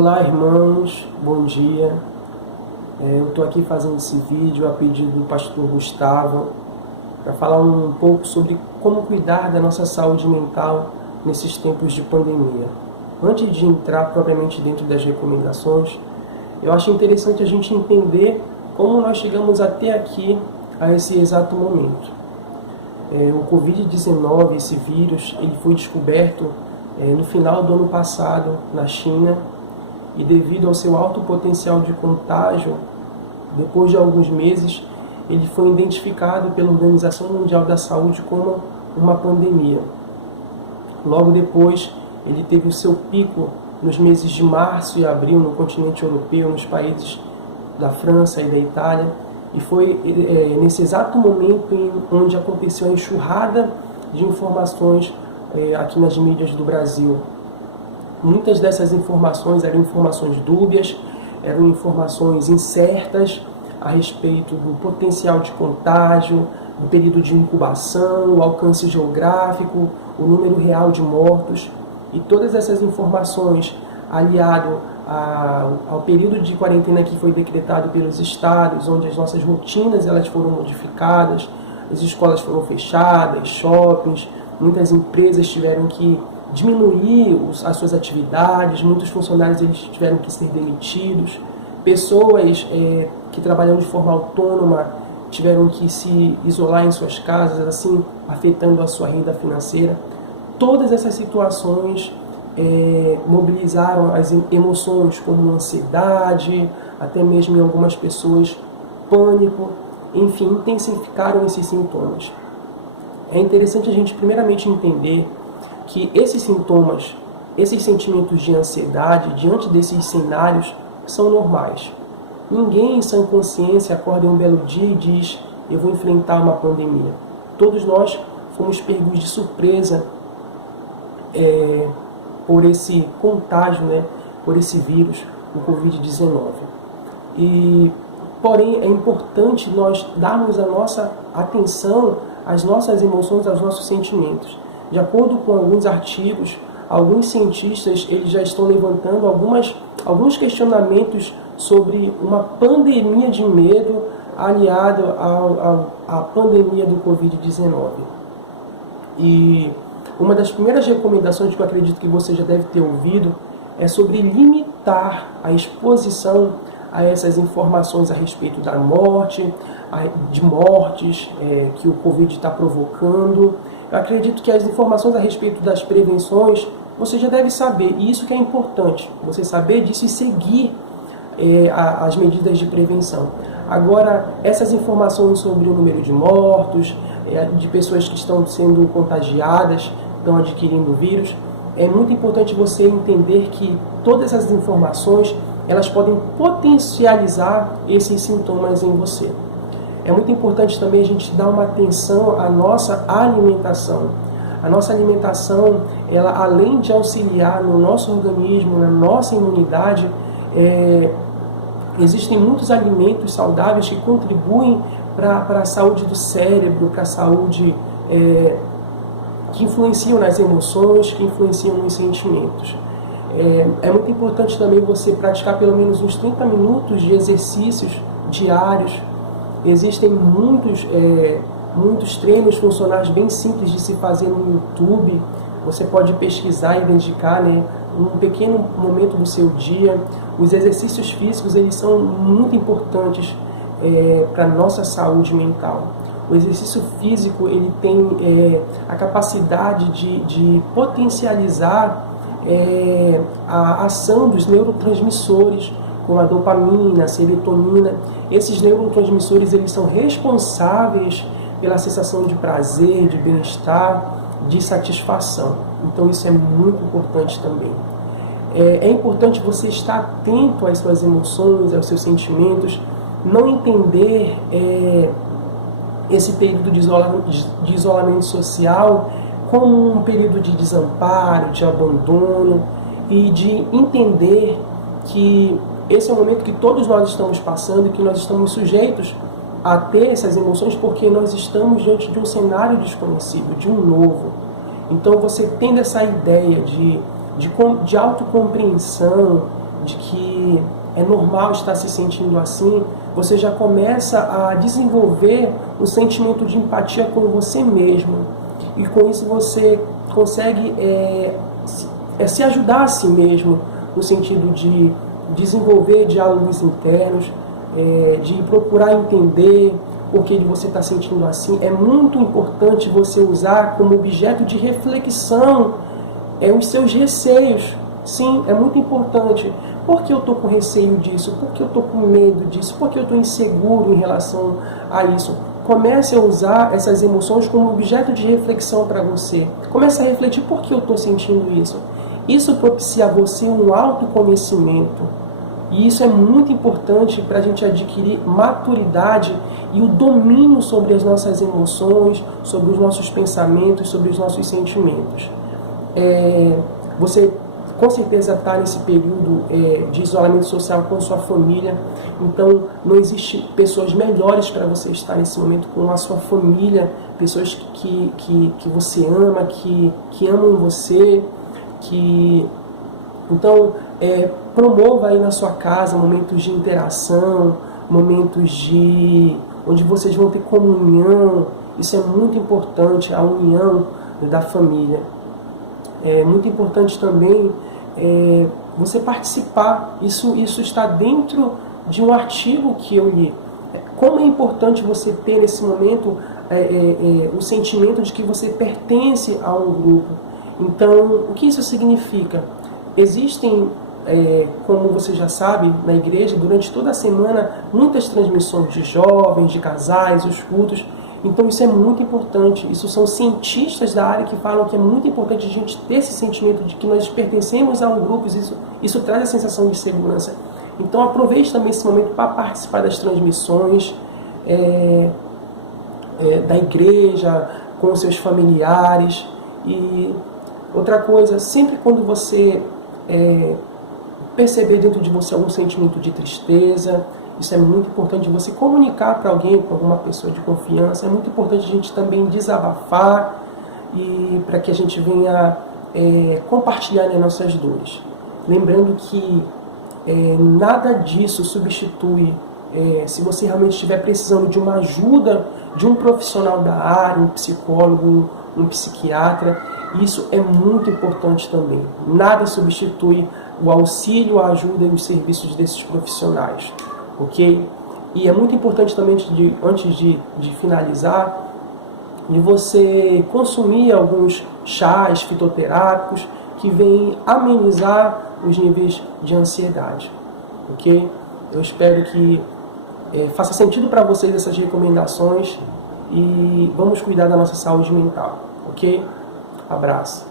Olá, irmãos, bom dia. Eu estou aqui fazendo esse vídeo a pedido do pastor Gustavo para falar um pouco sobre como cuidar da nossa saúde mental nesses tempos de pandemia. Antes de entrar propriamente dentro das recomendações, eu acho interessante a gente entender como nós chegamos até aqui, a esse exato momento. O Covid-19, esse vírus, ele foi descoberto no final do ano passado na China, e devido ao seu alto potencial de contágio, depois de alguns meses, ele foi identificado pela Organização Mundial da Saúde como uma pandemia. Logo depois, ele teve o seu pico nos meses de março e abril no continente europeu, nos países da França e da Itália, e foi nesse exato momento onde aconteceu a enxurrada de informações aqui nas mídias do Brasil. Muitas dessas informações eram informações dúbias, eram informações incertas a respeito do potencial de contágio, do período de incubação, o alcance geográfico, o número real de mortos. E todas essas informações, aliado ao período de quarentena que foi decretado pelos estados, onde as nossas rotinas elas foram modificadas, as escolas foram fechadas, shoppings, muitas empresas tiveram que diminuir as suas atividades, muitos funcionários eles tiveram que ser demitidos, pessoas que trabalham de forma autônoma tiveram que se isolar em suas casas, assim afetando a sua renda financeira. Todas essas situações mobilizaram as emoções como ansiedade, até mesmo em algumas pessoas pânico, enfim, intensificaram esses sintomas. É interessante a gente primeiramente entender que esses sintomas, esses sentimentos de ansiedade diante desses cenários são normais. Ninguém em sã consciência acorda um belo dia e diz: eu vou enfrentar uma pandemia. Todos nós fomos pegos de surpresa por esse contágio, por esse vírus, o Covid-19. Porém, é importante nós darmos a nossa atenção às nossas emoções, aos nossos sentimentos. De acordo com alguns artigos, alguns cientistas eles já estão levantando alguns questionamentos sobre uma pandemia de medo aliado à pandemia do Covid-19. E uma das primeiras recomendações que eu acredito que você já deve ter ouvido é sobre limitar a exposição a essas informações a respeito da morte, de mortes que o Covid está provocando. Eu acredito que as informações a respeito das prevenções você já deve saber, e isso que é importante, você saber disso e seguir as medidas de prevenção. Agora, essas informações sobre o número de mortos, de pessoas que estão sendo contagiadas, estão adquirindo o vírus, é muito importante você entender que todas essas informações elas podem potencializar esses sintomas em você. É muito importante também a gente dar uma atenção à nossa alimentação. A nossa alimentação, ela além de auxiliar no nosso organismo, na nossa imunidade, existem muitos alimentos saudáveis que contribuem para a saúde do cérebro, para a saúde que influenciam nas emoções, que influenciam nos sentimentos. É muito importante também você praticar pelo menos uns 30 minutos de exercícios diários. Existem muitos treinos funcionais bem simples de se fazer no YouTube. Você pode pesquisar e dedicar um pequeno momento do seu dia. Os exercícios físicos eles são muito importantes para a nossa saúde mental. O exercício físico ele tem a capacidade de potencializar a ação dos neurotransmissores, como a dopamina, a serotonina. Esses neurotransmissores eles são responsáveis pela sensação de prazer, de bem-estar, de satisfação. Então isso é muito importante também. É importante você estar atento às suas emoções, aos seus sentimentos, não entender esse período de isolamento social como um período de desamparo, de abandono, e de entender que esse é o momento que todos nós estamos passando e que nós estamos sujeitos a ter essas emoções porque nós estamos diante de um cenário desconhecido, de um novo. Então você tendo essa ideia de autocompreensão, de que é normal estar se sentindo assim, você já começa a desenvolver um sentimento de empatia com você mesmo. E com isso você consegue se ajudar a si mesmo, no sentido de desenvolver diálogos internos, de procurar entender por que você está sentindo assim. É muito importante você usar como objeto de reflexão os seus receios. Sim, é muito importante. Por que eu estou com receio disso? Por que eu estou com medo disso? Por que eu estou inseguro em relação a isso? Comece a usar essas emoções como objeto de reflexão para você. Comece a refletir por que eu estou sentindo isso. Isso propicia a você um autoconhecimento. E isso é muito importante para a gente adquirir maturidade e o domínio sobre as nossas emoções, sobre os nossos pensamentos, sobre os nossos sentimentos. Você com certeza está nesse período de isolamento social com sua família, então não existe pessoas melhores para você estar nesse momento com a sua família, pessoas que você ama, que amam você, então promova aí na sua casa momentos de interação, momentos onde vocês vão ter comunhão. Isso é muito importante, a união da família. É muito importante também você participar. Isso está dentro de um artigo que eu li. Como é importante você ter nesse momento o sentimento de que você pertence a um grupo. Então, o que isso significa? Existem, como você já sabe, na igreja, durante toda a semana, muitas transmissões de jovens, de casais, os cultos. Então isso é muito importante. Isso são cientistas da área que falam que é muito importante a gente ter esse sentimento de que nós pertencemos a um grupo. Isso traz a sensação de segurança. Então aproveite também esse momento para participar das transmissões da igreja, com os seus familiares. E outra coisa, sempre quando você perceber dentro de você algum sentimento de tristeza, isso é muito importante você comunicar para alguém, para alguma pessoa de confiança. É muito importante a gente também desabafar e para que a gente venha compartilhar as nossas dores. Lembrando que nada disso substitui, se você realmente estiver precisando de uma ajuda de um profissional da área, um psicólogo, um psiquiatra, isso é muito importante também. Nada substitui o auxílio, a ajuda e os serviços desses profissionais. Ok? E é muito importante também, antes de finalizar, de você consumir alguns chás fitoterápicos que vêm amenizar os níveis de ansiedade. Ok? Eu espero que faça sentido para vocês essas recomendações e vamos cuidar da nossa saúde mental. Ok? Abraço.